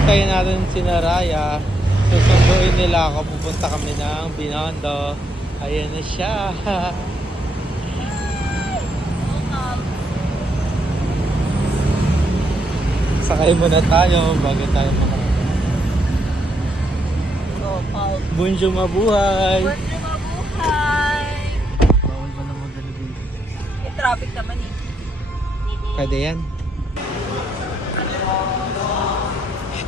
Hintayin natin si Naraya. Susunduin nila ako. Pupunta kami ng Binondo. Ayan na siya. Sakay muna tayo bago tayo Bonjour, mabuhay! Bonjour, mabuhay! Bawal ba na magano dito? May traffic naman eh. Pwede yan.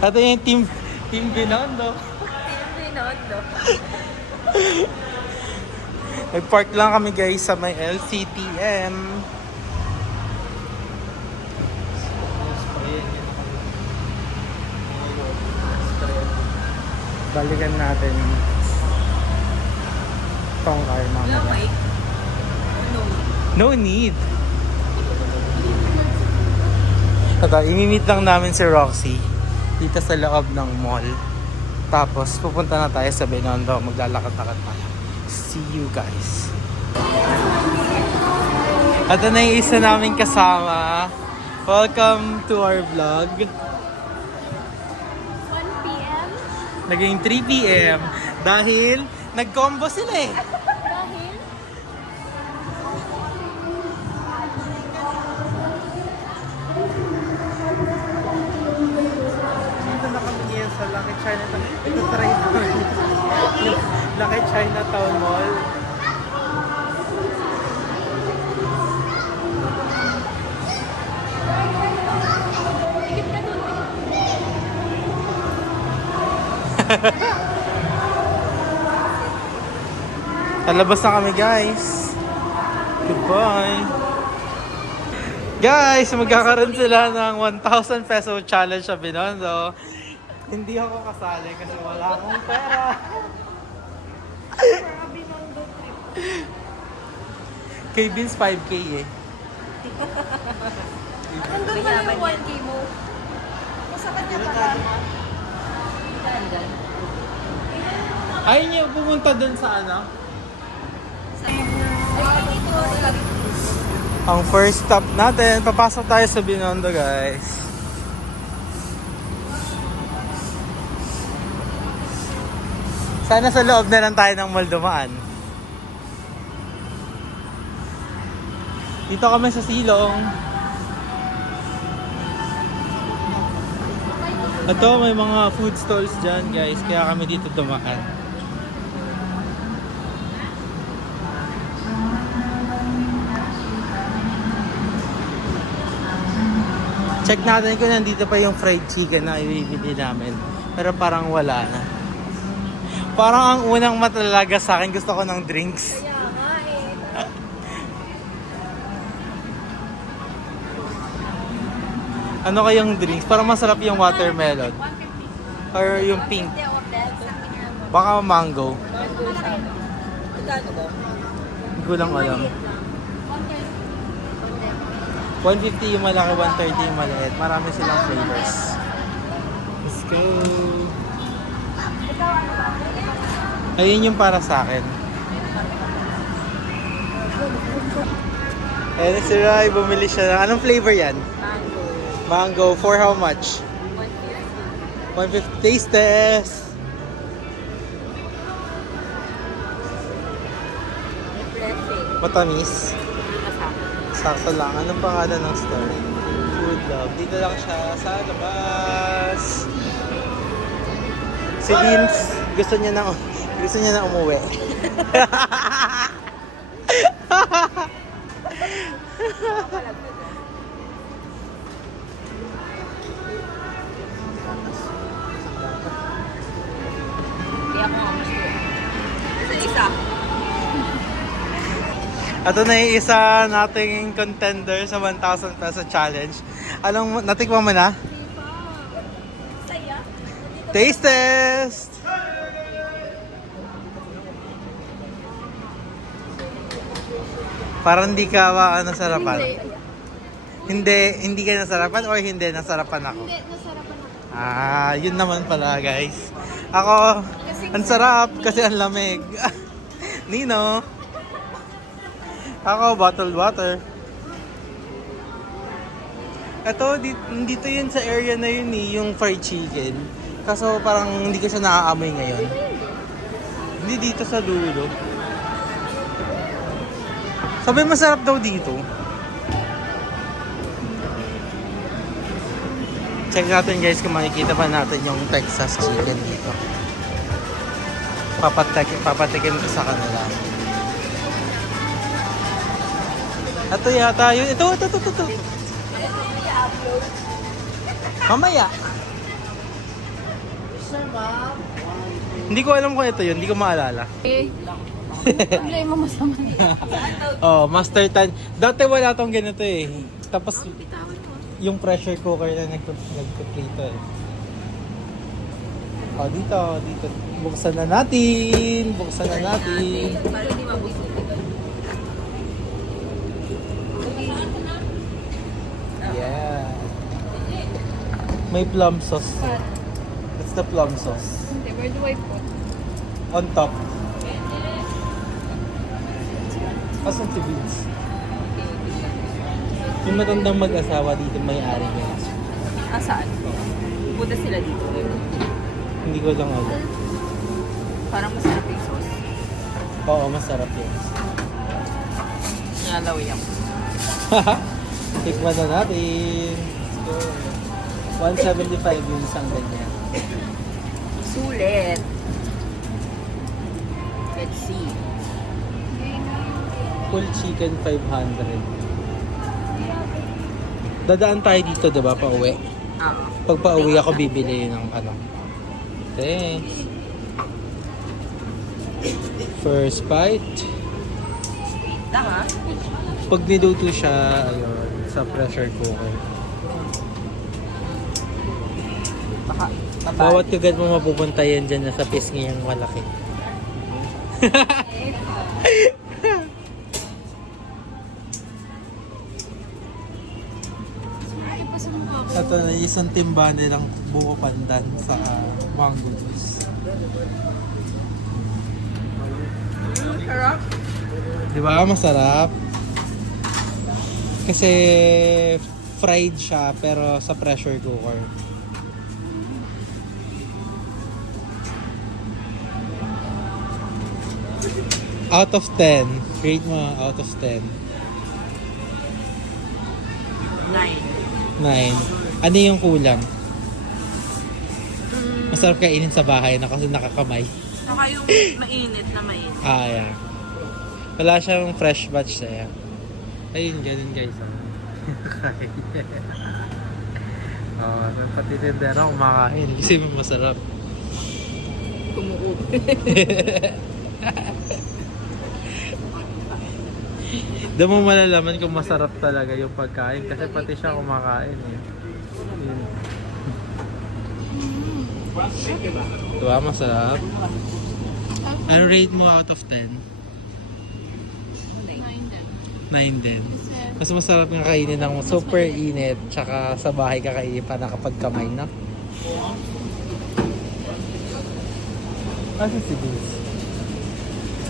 Ito yung team Binondo. Team Binondo. Nag-park lang kami guys sa may LCTM. Balikan natin itong car mamaya. Lamay. No need. Ito, imimit lang namin si Roxy dito sa loob ng mall. Tapos pupunta na tayo sa Binondo. Maglalakad-lakad tayo. See you guys. Ito na yung isa namin kasama. Welcome to our vlog. 1 p.m. Naging 3 p.m. dahil nag-combo sila eh. Dahil? Dito na kami ngayon sa Lucky Chinatown. Ito try namin. Yung Lucky Chinatown Mall. Talabas na kami guys. Goodbye. Guys, magkakaroon sila ng 1,000 peso challenge sa Binondo. Hindi ako kasali kasi wala akong pera. Kay Vince 5K eh. Nandun pa yung 1K mo. Sa kanya pa Ayaw niyo pumunta dun sa ano? Ang first stop natin, papasok tayo sa Binondo guys. Sana sa loob na lang tayo ng mall dumaan. Dito kami sa Silong. Ito, may mga food stalls dyan guys, kaya kami dito dumaan. Check natin kung nandito pa yung fried chicken na ibibili namin. Pero parang wala na. Parang ang unang matalaga sa akin, gusto ko ng drinks. Kaya nga eh. Ano kayong drinks? Parang masarap yung watermelon. 150. Or yung pink. Hindi order. Baka mango. Mango sa Magkano ba? Hindi ko lang alam. 150 yung malaki, 130 yung maliit. Marami silang flavors. Let's go! Ayun yung para sa akin. Ayun si Rai, bumili siya ng... Anong flavor yan? Mango. Mango. For how much? 150. 150. Taste test! Matamis. Sakto lang. Anong pangalan ng store? Food Love. Dito lang siya sa labas. Si Vince, gusto niya na umuwi. Hindi ako nga gusto. Isa. Ito na yung isa nating contender sa 1,000 peso challenge. Anong, natikman mo na? Saya. Taste test! Parang hindi ka nasarapan. Hindi ka nasarapan or hindi nasarapan ako? Hindi, nasarapan ako. Ah, yun naman pala guys. Ako, ang sarap kasi ang lamig. Nino? Ako, bottled water. Ito, dito yun sa area na yun eh, yung fried chicken. Kaso parang hindi ko siya naaamoy ngayon. Hindi dito sa dulo. Sabi masarap daw dito. Check natin guys kung makikita pa natin yung Texas chicken dito. Papatikin ko sa kanila. Ito yata yun. Ito. Mamaya. Hindi ko alam kung ito yun. Hindi ko maalala. Problema masama niya. Oh, master tan. Dati wala tong ganito eh. Tapos yung pressure cooker na nagpiprito eh. Oh, dito. Buksan na natin. Para hindi mabusog. Yeah. May plum sauce. That's the plum sauce. Where do I put? On top. Asan si Vince? Yung matandang mag-asawa dito may-ari niya. Saan? Punta sila dito. Hindi ko lang alam. Parang masarap yung sauce. Oo, masarap yun. Nalawi ako. Tikman na natin. Let's go. 175 yung isang ganyan. Sulit. Let's see. Full chicken 500. Dadaan tayo dito, diba? Pauwi. Pag pauwi ako, bibili ng ano. Thanks. First bite. Tama? Pag niluto siya, ayun, sa pressure cooker. Bawat kagat mo mapupunta yan dyan na sa pisngi yung malaki. Ito na isang timba nilang buko pandan sa mango juice. Sarap. Di ba? Masarap. Kasi fried siya pero sa pressure cooker. Out of 10. Rate mo out of 10. 9. 9. Ano yung kulang? Masarap kainin sa bahay na kasi nakakamay. Saka yung mainit na mainit. Ah, yeah. Wala siyang fresh batch siya. Ayun, ganun guys. Oh, pati tindera kumakain kasi masarap. Kumuot. Doon mo malalaman kung masarap talaga yung pagkain kasi pati siya kumakain eh. Yun. Diba? Masarap. Ano rate mo out of 10? 9 din. Mas masarap nga kainin ng super init tsaka sa bahay kakainin pa na kapag kamay na. Ano si Vince?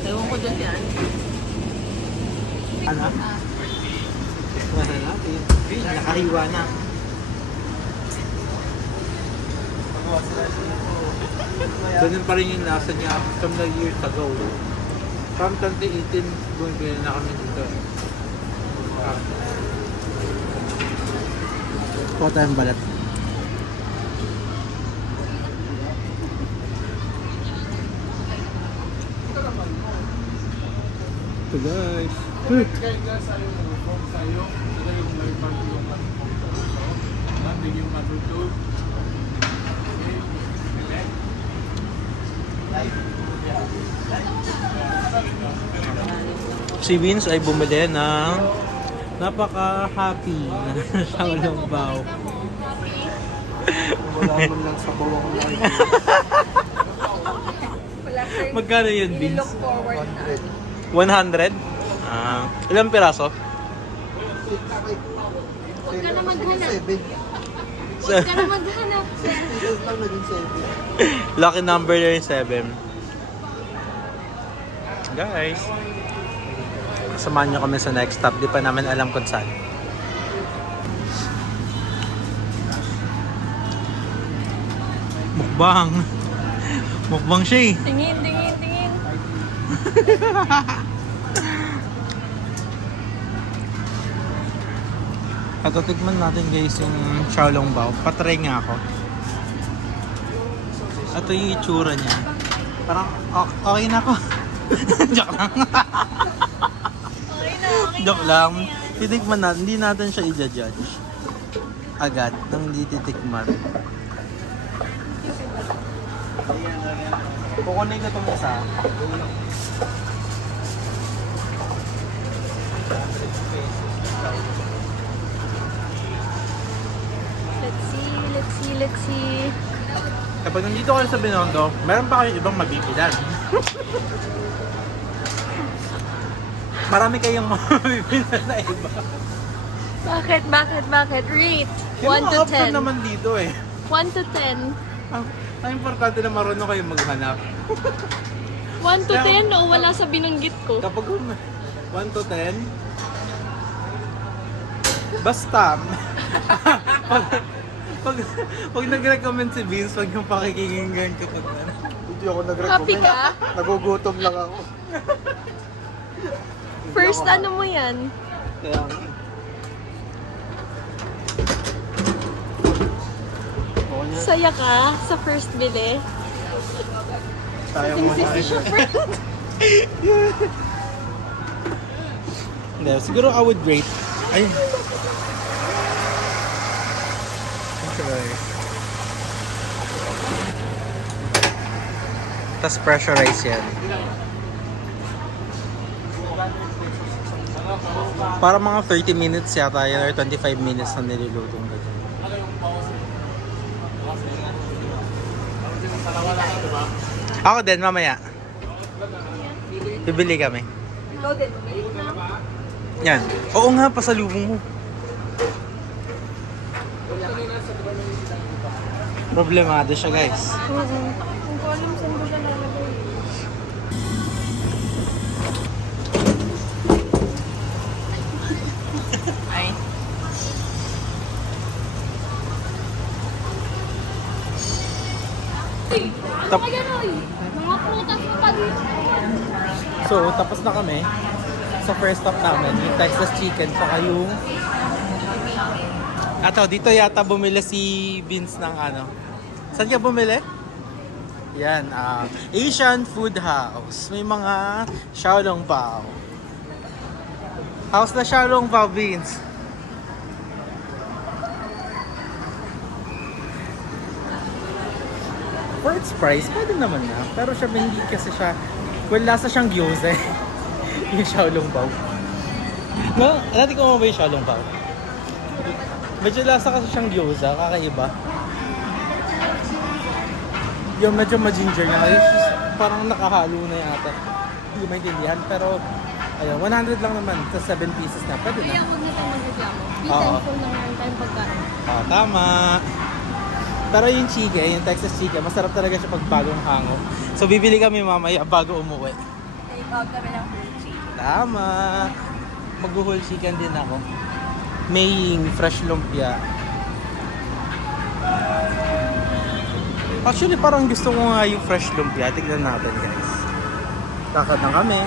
Ewan ko dyan yan. Ano? Wala natin. Nakahiwa na. Ganun pa rin yung lasa niya from the years ago. From 2018, bumibili na kami dito. Kuha tayong balat. Ito guys. Si Vince ay bumili ng napaka-happy na Xiaolongbao. Wala mo lang sa bawang lang. Magkano yun, Vince? Look forward na. 100? Ilang piraso? Huwag ka na maghanap. 7. Huwag ka na maghanap. Lucky number na yung 7. Guys, samahan nyo kami sa next stop. Di pa namin alam kung saan. Mukbang. Mukbang siya eh. Tingin, tingin, tingin. At tikman natin guys yung xiaolongbao. Patry nga ako. Ito yung itsura niya. Parang okay na ako. Joke lang. Okay na, okay na. Joke lang. Titikman natin. Hindi natin siya i-judge. Agad. Nang hindi titikman. Kukunin ko itong isa. Let's see, let's see, let's see. Kapag nandito kayo sa Binondo, meron pa kayong ibang mabibilan. Marami kayong mabibilan na iba. Bakit, bakit, bakit? Rate. Yung 1 mga to option 10. naman dito eh. 1 to 10. Ang importante na marunong kayong maghanap. 1 to Kaya- 10 o wala sa binanggit ko? Kapag 1 to 10, basta, pag nag-recommend si Vince, wag yung pakikinggan kapag ano. Hindi ako nag-recommend. Happy ka? Nagugutom lang ako. First ano mo yan? Kaya Saya ka sa first bili? tayo Sing mo sisi siya first. Hindi, siguro I would rate. Ay. Okay. Tapos pressurize yan. Para mga 30 minutes yata yan or 25 minutes na nilulutong ko. Ako din, mamaya. Bibili kami. Yan. Oo nga, pasalubong mo. Problemado siya, guys. Kung ko alam saan ko siya lalagay. Ay. Tap- Mga prutas mo pa dito. So, tapos na kami sa first stop namin, yung Texas Chicken, saka yung... Ato, dito yata bumili si Vince ng ano. Saan ka bumili? Yan, Asian Food House. May mga xiaolongbao. How's the xiaolongbao, Vince? For its price, pwede naman na. Pero siya hindi kasi siya... Well, lasa siyang gyoza eh. Yung xiaolongbao. No? Natin ko ba yung xiaolongbao? Medyo lasa kasi siyang gyoza, kakaiba. Yung medyo ma-ginger niya. Ay, parang nakahalo na yata. Hindi ko maintindihan. Pero, ayun, 100 lang naman. Sa 7 pieces na. Pwede Kaya na. huwag na tayo magreklamo. Be Oo. thankful na meron tayong pagkain. Tama. Pero yung chicken, yung Texas chicken, masarap talaga siya pag bagong hango. So, bibili kami mamaya bago umuwi. Take out kami ng whole chicken. Tama. Mag-whole chicken din ako. May fresh lumpia. Actually, parang gusto ko nga yung fresh lumpia. Tignan natin, guys. Lakad na kami.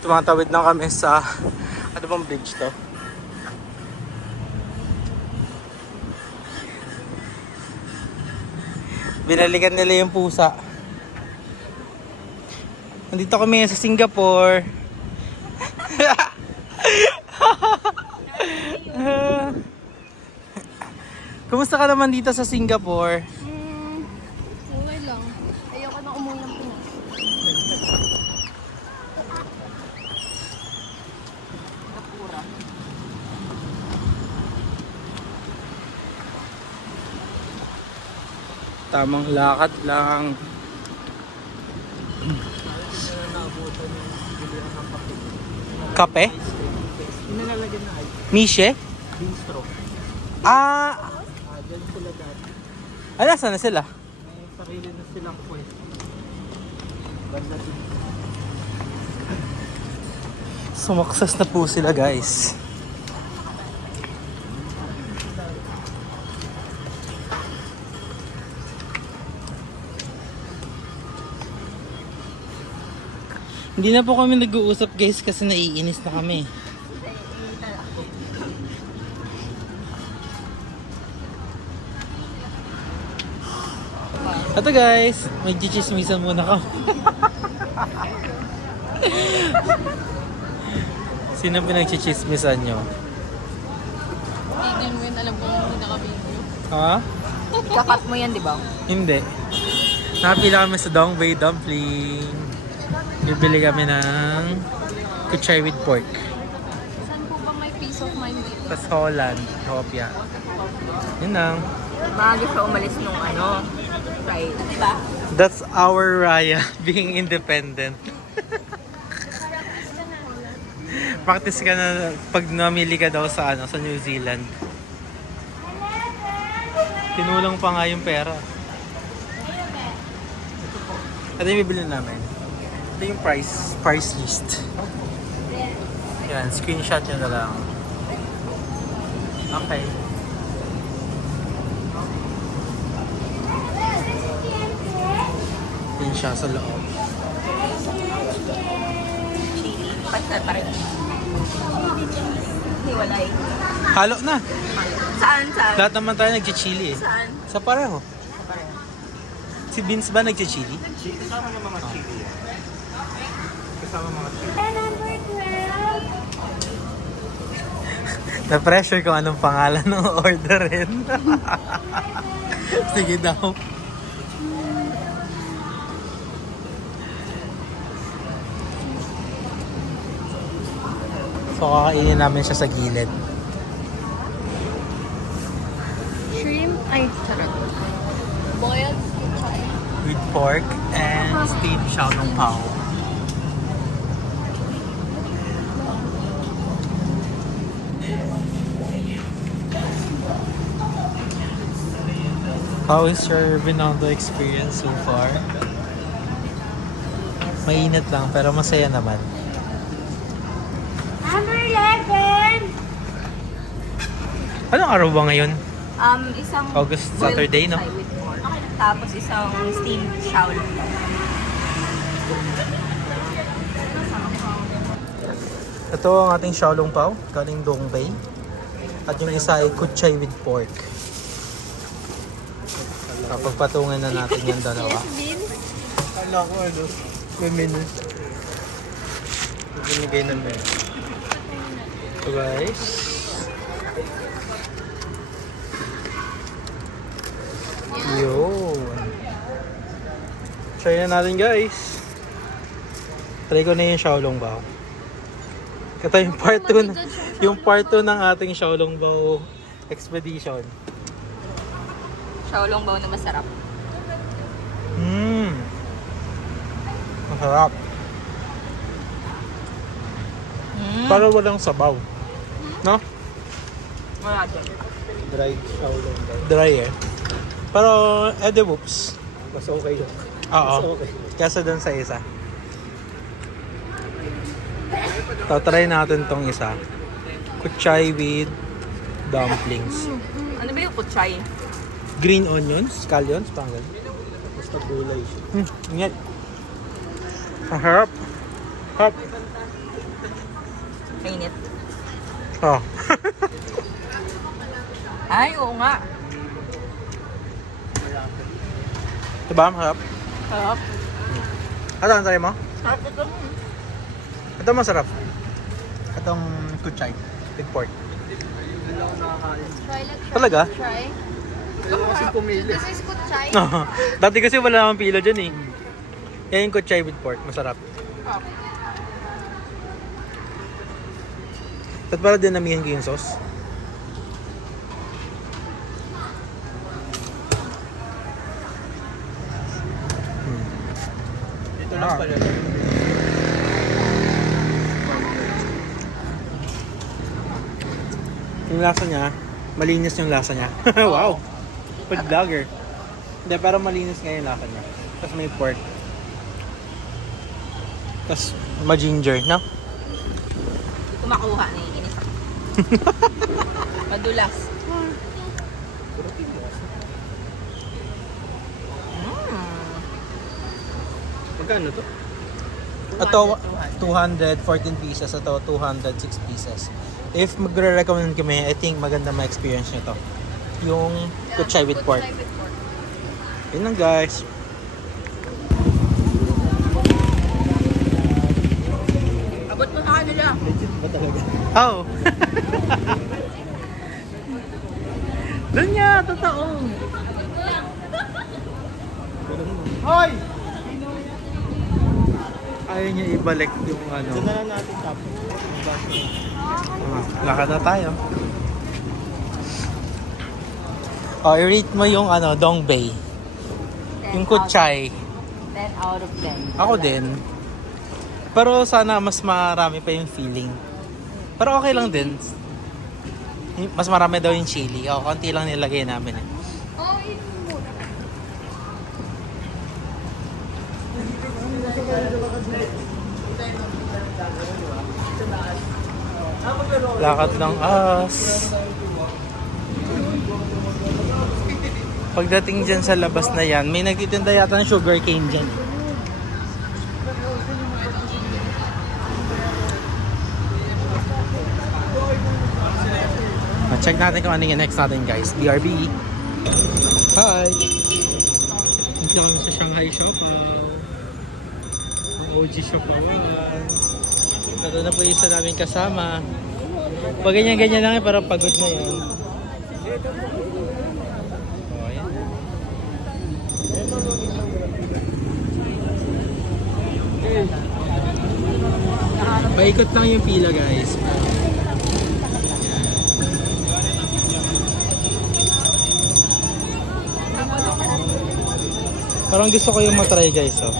Tumatawid na kami sa... Ano bang bridge to? Binalikan nila yung pusa. Nandito kami sa Singapore. Kumusta ka naman dito sa Singapore? Okay lang. Ayoko na umuwi ng Pinas. Tamang lakad lang. Kape? Nilalagyan na ay Mishe? bistro. Diyan sila dati. Saan na sila? May sarili na silang pwesto. Ganda din. Sumakses na po sila, guys. Hindi na po kami nag-uusap guys kasi naiinis na kami. Ito guys, may chichismisan muna kami. Sino pinag-chichismisan nyo? Tigil mo yun, alam ko hindi naka-video. Ha? Kakat mo yan, di ba? Hindi. Napila kami sa Dongbei Dumpling. Bibili kami ng kuchay with pork. Saan po bang may peace of mind dito? Sa Holland, Hopia. Yun lang. Maaga siya umalis nung ano, Friday. Di ba? That's our Raya being independent. Practice ka na pag namili ka daw sa ano sa New Zealand. Kinulong pa nga yung pera. Ito yung bibili namin. Ito yung price list. Yan, screenshot nyo na lang. Okay. Yan siya sa loob. Chili. Pansa pa rin. Hiwalay. Halo na. Saan? Saan? Lahat naman tayo nagchichili eh. Saan? Sa pareho. Si Vince ba nagchichili? Kasama ng mga chili. Kasama mga chili. Na-pressure kung anong pangalan ng orderin. Sige daw. So kakainin namin siya sa gilid. Shrimp? Ay, sarap. Boiled kuchay. With pork and steamed xiaolong pao. How is your Binondo experience so far? Mainit lang pero masaya naman. Number 11! Anong araw ba ngayon? Isang August, boiled Saturday, no? kuchay with pork. Tapos isang steamed shaolong. Ito ang ating xiaolong pao, galing Dongbei. At yung isa ay kuchay with pork. Pagpatungan na natin yung dalawa. Kala ko ano, may minute. Binigay na may. So guys. Yun. Try na natin guys. Try ko na yung xiaolong bao. Ito yung part 2 yung part 2 ng ating xiaolong bao expedition. Shaolong bao na masarap. Masarap. Para walang sabaw. No? Wala dyan. Dried xiaolong daw. Dry eh. Pero edibles. Mas okay yun. Oo. Mas okay. Kesa dun sa isa. So, try natin tong isa. Kuchay with dumplings. Ano ba yung kuchay? Green onions, scallions, parang ganun. Basta gulay siya. Ingat. Ang harap. Harap. Mainit. Oh. Ay, oo nga. Diba? Ang harap. Sarap. Ito, ang try mo? Sarap ito. Ito masarap. Itong kuchay with pork. Try, let's try. Talaga? Try. Kasi pumili. This is kuchay. Dati kasi wala akong pila dyan eh. Yan yung kuchay with pork. Masarap. At para dinamihan ko yung sauce. Ito lang pala. Yung lasa niya, malinis yung lasa niya. Wow! Food vlogger. Hindi, pero malinis nga yung lasa niya. Tapos may pork. Tapos ma-ginger, no? Hindi ko makuha. Naiinis ako. Madulas. Magkano to? Ito, 214 pieces. Ito, 206 pieces. If magre-recommend kami, I think maganda ma-experience nyo to. Yung kutsay with pork. Yun lang guys. Abot mo sa kanila. Oh. Doon nga, totoo. Hoy! Ayaw niya ibalik yung ano. Doon na lang natin tapos. Lakad na tayo. Oh, i-rate mo yung ano, Dongbei. Yung kutsay. 10 out of 10. Ako din. Pero sana mas marami pa yung feeling. Pero okay lang din. Mas marami daw yung chili. O, konti lang nilagay namin eh. Oo, yun muna. Lakad ng as. Pagdating dyan sa labas na yan, may nagtitinda yata ng sugar cane dyan. Check natin kung ano yung next natin guys. BRB. Hi! Hindi kami sa Shanghai Shopaw. Ang OG Shopawan. Ito na po yung isa namin kasama. Pag ganyan-ganyan lang parang pagod na yan. Oh, yan. Paikot lang yung pila guys. Parang gusto ko yung matry guys, oh.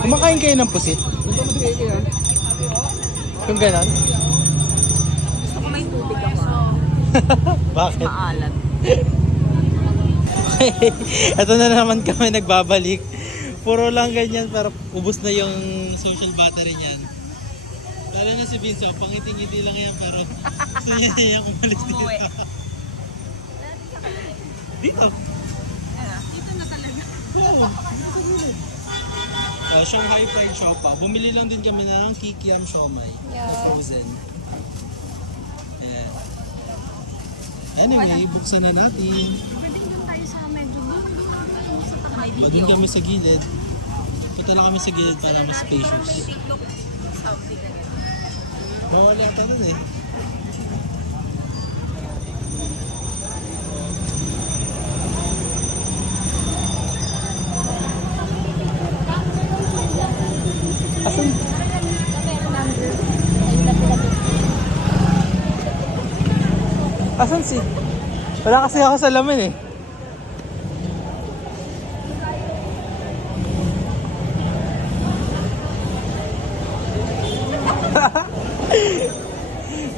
Kumakain kayo ng pusit? Yung ganon? Gusto ko may tubig ako. Bakit? Maalat. Ito na naman kami nagbabalik. Puro lang ganyan para ubos na yung social battery niyan. Lalo na si Vince, oh, pangiti-ngiti lang yan pero gusto niya yung umalis dito. Umuwi. Dito. Dito na talaga. Oo. Shanghai Fried Shopa. Bumili lang din kami ng Kikiam Siomai. Yeah. Frozen. Ayan. Anyway, buksan na natin. Pwede doon tayo sa medyo sa tabi. Doon kami sa gilid. Punta lang kami sa gilid para mas spacious. Something na ganun. Mawala ka nun eh. Asan? Asan si? Wala kasi ako sa lamin eh.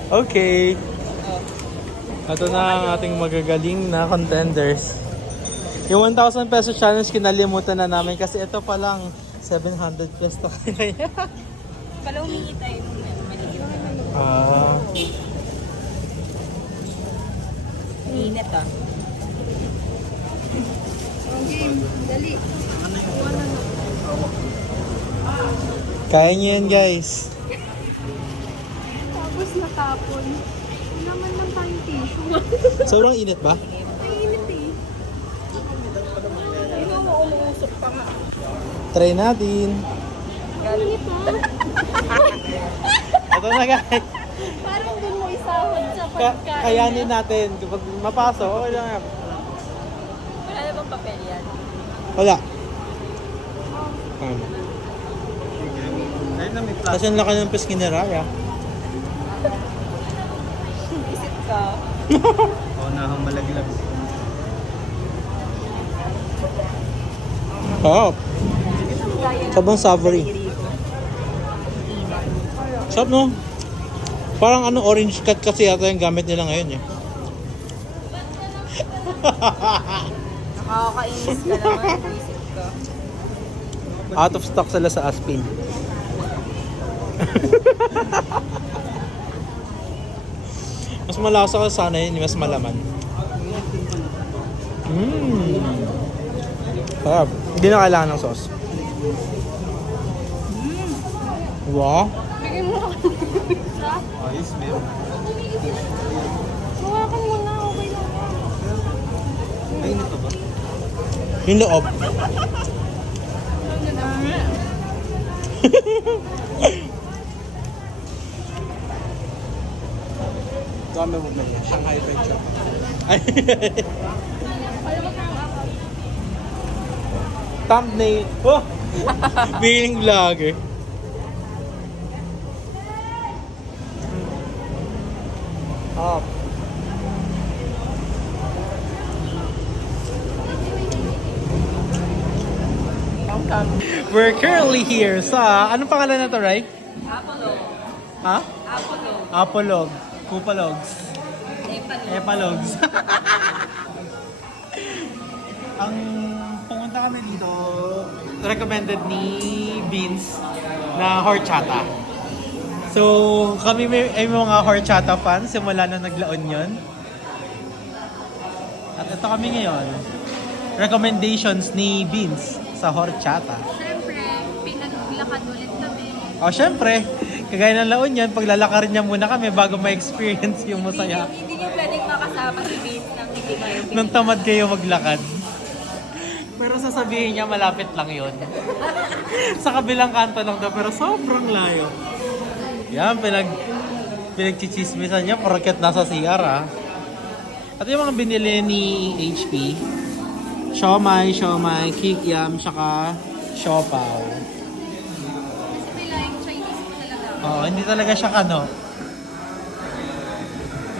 Okay. Ito na ang ating magagaling na contenders. Yung 1,000 peso challenge kinalimutan na namin kasi ito pa lang 700 pesos na kaya. Pala humingi tayo nung maliit. Ah. Init ah. Game, dali. Kaya niyo yan guys. Tapos natapon. Naman lang tayong tissue. Sobrang init ba? Ang init eh. Yun mo, umuusok pa nga. Try natin. Ang init ah. Ito na guys. Parang dun mo isahod sa pagkain. Kayanin natin. Kapag mapasok, okay lang yan. Wala na bang papel yan? Wala. Ano? Dahil na may Kasi ang laki ng pisngi ni Raya. Isip ka. Oo, nahang malaglag. Oh. Sabang savory. Sarap no? Parang ano orange cut kasi yata yung gamit nila ngayon eh. Nakakainis ka naman. Isip ka. Out of stock sila sa Aspin. Mas malasa ka sana yun, mas malaman. Sarap. Hindi na kailangan ng sauce. Wow. Bigyan mo ako ng isa. Ayos, meron. Hawakan mo na, okay lang yan. Ay, ito ba? Yung loob. Dami mo ba yan? Shanghai fried chocolate. Ay. Thumbnail. Oh! Feeling vlogger. Up. We're currently here sa... Anong pangalan na to, Rai? Apolog. Ha? Apolog. Apolog. Kupalogs. Epalogs. Ang pumunta kami dito, recommended ni Beans na horchata. So, kami ay mga horchata fans simula na naglaon yun. At ito kami ngayon. Recommendations ni Beans sa horchata. Siyempre, pinaglakad ulit kami. O, syempre, kagaya ng laon yan, paglalakarin niya muna kami bago ma-experience yung masaya. Hindi nyo pwedeng makasama si Vince nang hindi kayo Nung tamad kayo maglakad. Pero sasabihin niya malapit lang yun. Sa kabilang kanto lang daw, pero sobrang layo. Yan, pinagchichismisan niya porket nasa CR ah. At yung mga binili ni HP, siomai, kikiam, tsaka siopaw. Nila yung Chinese ko talaga. Oo, hindi talaga siya kano.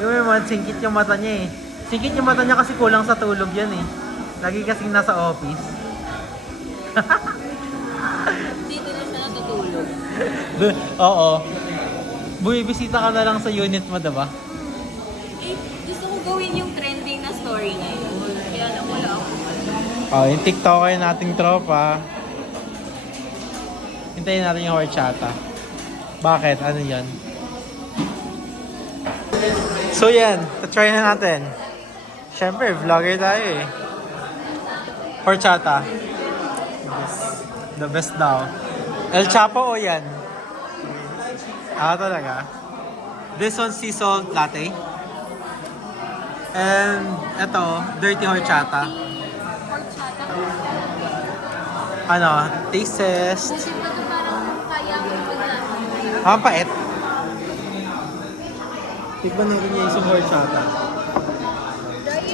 Yung man, singkit yung mata niya eh. Singkit yung mata niya kasi kulang sa tulog yan eh. Lagi kasing nasa office. Dito na siya natutulog. Oo. Bumibisita ka na lang sa unit mo, diba? Eh, gusto ko gawin yung trending na story ngayon. Kaya lang wala ako. Oh, yung TikToker nating tropa. Hintayin natin yung horchata. Bakit? Ano yan? So yan, try na natin. Siyempre, vlogger tayo eh. Horchata. The best daw. El Chapo o yan? Ah, talaga. This one's sea salt latte. And ito, dirty horchata. Horchata. Ano, taste test. Kasi pa ito parang kaya mo maglakad. Ah, pait. Tikman natin yung isang horchata. Rai.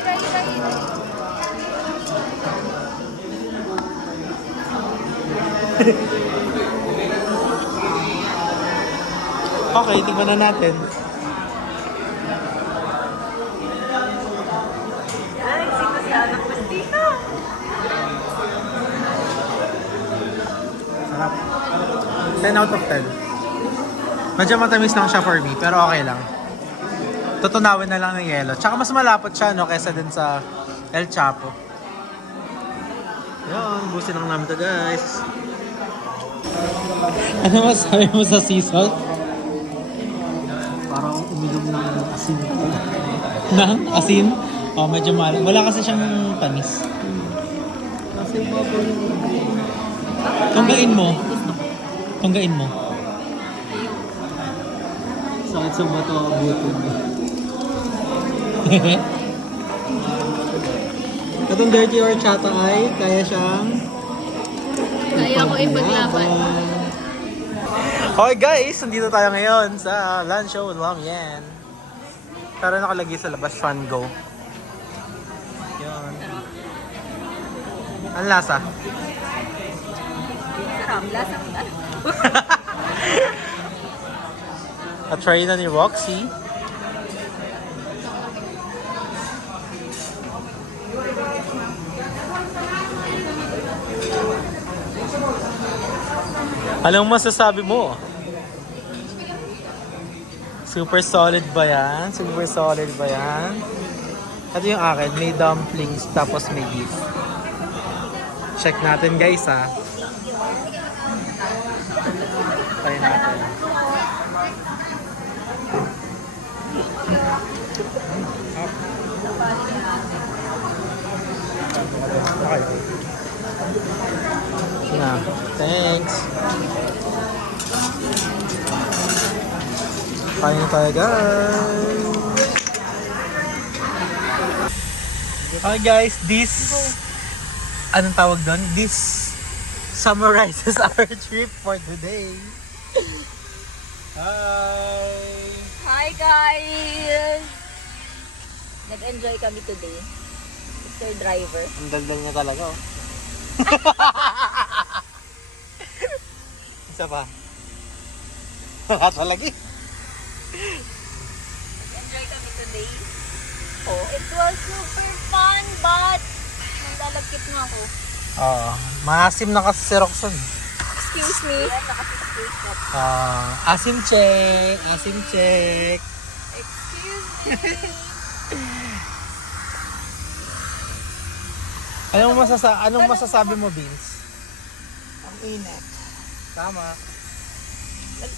Okay, tikman na natin. Ay, sino si Anak Pastito? Sarap. 10 out of 10. Medyo matamis lang siya for me, pero okay lang. Tutunawin na lang ng yelo. Tsaka mas malapot siya, no, kesa din sa El Chapo. Yun, busin lang namin to, guys. Ano masabi mo sa sea salt? Parang uminom ng asin. Nang asin? Oh, medyo mahal. Wala kasi siyang tamis. Kasi babo yung Tunggain mo. Tunggain mo. sakit sa bato abutin. Itong dirty horchata ay kaya siyang Kaya ko ipaglaban. Okay guys, nandito tayo ngayon sa Lansho Ramyun. Pero nakalagay sa labas, Swan Go. Yun. Ang lasa? Sarap, lasa. Na-try na ni Roxy. Anong masasabi mo? Super solid ba yan? Super solid ba yan? At yung akin, may dumplings tapos may beef. Check natin guys ha. Try natin. Okay. Kain na tayo, guys. Okay, guys, this... Anong tawag doon? This summarizes our trip for today. Hi! Hi guys! Nag-enjoy kami today. Mr. Driver. Ang daldal niya talaga, oh. Isa pa. Wala talaga eh. Nag-enjoy kami today. Oh, it was super fun, but naglalagkit na ako. Oo. Maasim na kasi si Roxanne. Excuse me. Yan, nakasiskate ka. Asim check! Asim check! Excuse me. Anong masasabi mo, Vince? Ang init. Tama.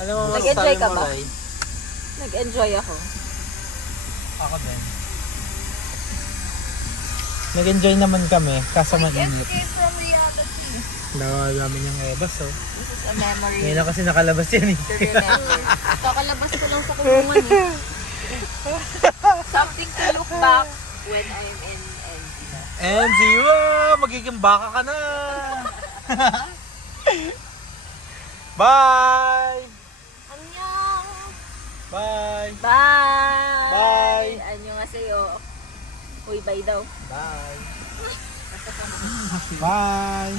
Ano mo Nag-enjoy masasabi ka mo, ba? Ray? Nag-enjoy ako. Ako din. Nag-enjoy naman kami, kaso mainit. Escape from reality. Dami niyang ebas, oh. This is a memory Ngayon na kasi nakalabas yan, eh. to remember. Kakalabas ko lang sa kulungan eh. Something to look back when I'm in NZ. And wow! Magiging baka ka na! Bye! Annyeong! Bye! Bye! Bye! Annyeonghaseyo. Uy, bye daw. Bye! Bye!